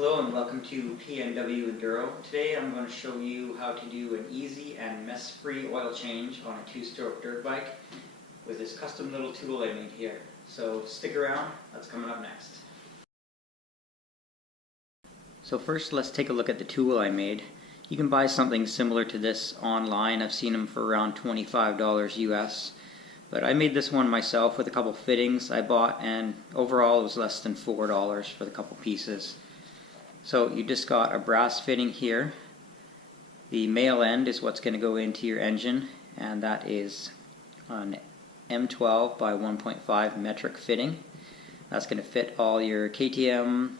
Hello and welcome to PNW Enduro. Today I'm going to show you how to do an easy and mess-free oil change on a two-stroke dirt bike with this custom little tool I made here. So stick around, that's coming up next. So first let's take a look at the tool I made. You can buy something similar to this online. I've seen them for around $25 US. But I made this one myself with a couple fittings I bought, and overall it was less than $4 for the couple pieces. So you just got a brass fitting here. The male end is what's going to go into your engine, and that is an M12 by 1.5 metric fitting. That's going to fit all your KTM,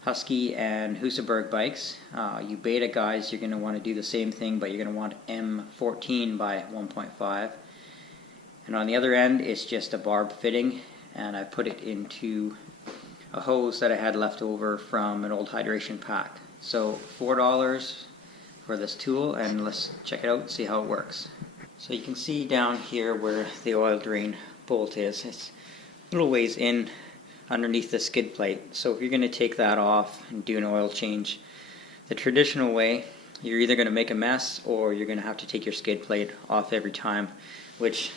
Husky, and Husaberg bikes. You beta guys, you're going to want to do the same thing, but you're going to want M14 by 1.5. And on the other end, it's just a barb fitting, and I put it into a hose that I had left over from an old hydration pack. So $4 for this tool, and let's check it out and see how it works. So you can see down here where the oil drain bolt is. It's a little ways in underneath the skid plate. So if you're going to take that off and do an oil change the traditional way, you're either going to make a mess or you're going to have to take your skid plate off every time, which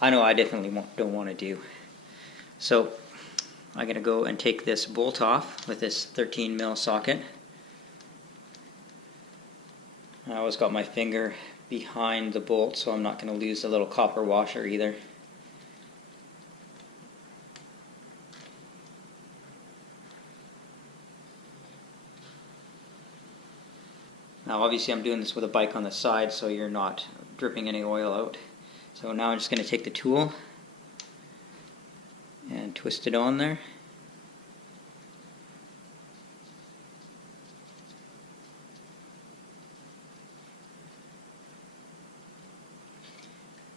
I know I definitely don't want to do. So I'm going to go and take this bolt off with this 13mm socket. I always got my finger behind the bolt, so I'm not going to lose the little copper washer either. Now obviously I'm doing this with a bike on the side, so you're not dripping any oil out. So now I'm just going to take the tool and twist it on there.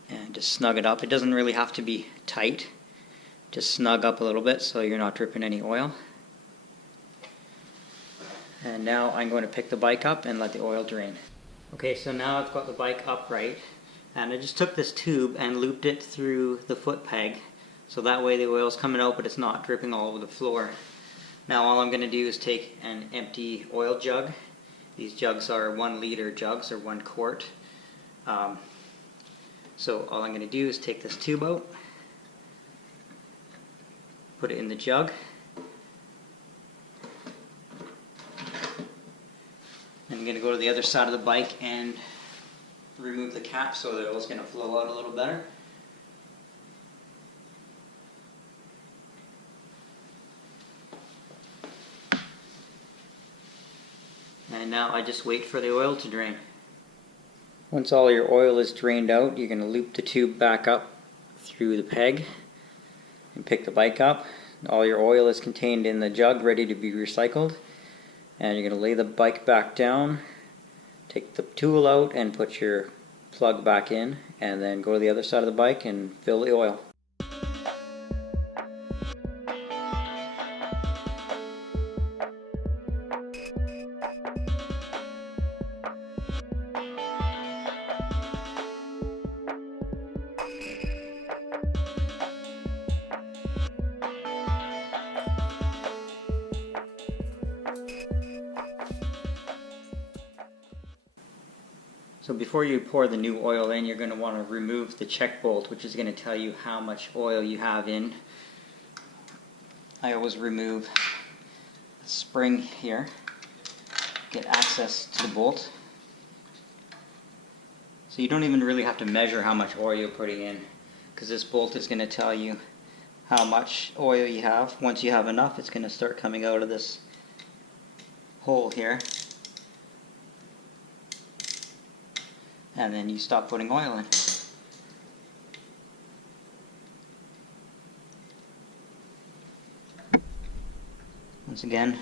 And just snug it up. It doesn't really have to be tight. Just snug up a little bit so you're not dripping any oil. And now I'm going to pick the bike up and let the oil drain. Okay, so now I've got the bike upright, and I just took this tube and looped it through the foot peg. So that way the oil's coming out, but it's not dripping all over the floor. Now all I'm going to do is take an empty oil jug. These jugs are 1 liter jugs, or 1 quart. So all I'm going to do is take this tube out, put it in the jug, and I'm going to go to the other side of the bike and remove the cap so the oil's going to flow out a little better. And now I just wait for the oil to drain. Once all your oil is drained out, you're going to loop the tube back up through the peg and pick the bike up. All your oil is contained in the jug, ready to be recycled. And you're going to lay the bike back down, take the tool out and put your plug back in, and then go to the other side of the bike and fill the oil. So before you pour the new oil in, you're going to want to remove the check bolt, which is going to tell you how much oil you have in. I always remove the spring here, get access to the bolt. So you don't even really have to measure how much oil you're putting in, because this bolt is going to tell you how much oil you have. Once you have enough, it's going to start coming out of this hole here. And then you stop putting oil in. Once again,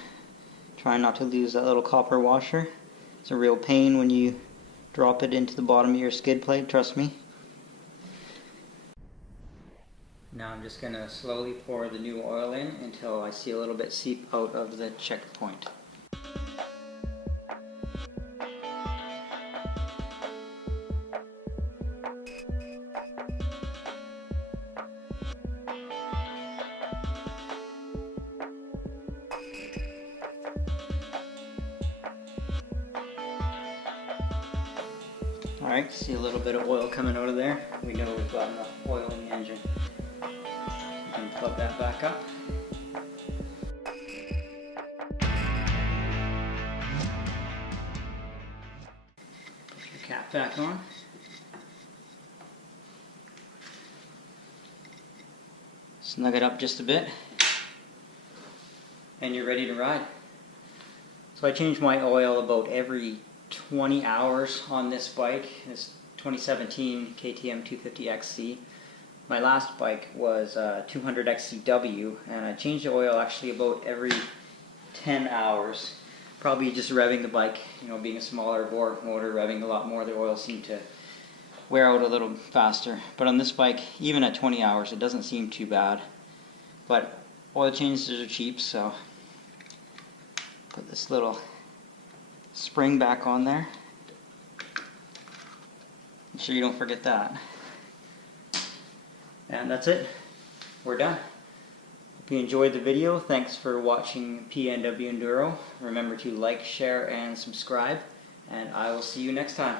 try not to lose that little copper washer. It's a real pain when you drop it into the bottom of your skid plate, trust me. Now I'm just going to slowly pour the new oil in until I see a little bit seep out of the check point. Alright, see a little bit of oil coming out of there. We know we've got enough oil in the engine. You can plug that back up. Put your cap back on. Snug it up just a bit. And you're ready to ride. So I change my oil about every 20 hours on this bike, this 2017 KTM 250XC. My last bike was 200XCW, and I changed the oil actually about every 10 hours. Probably just revving the bike, you know, being a smaller bore motor, revving a lot more, the oil seemed to wear out a little faster. But on this bike, even at 20 hours, it doesn't seem too bad. But oil changes are cheap, so put this little spring back on there. Make sure you don't forget that. And that's it. We're done. Hope you enjoyed the video. Thanks for watching PNW Enduro. Remember to like, share, and subscribe. And I will see you next time.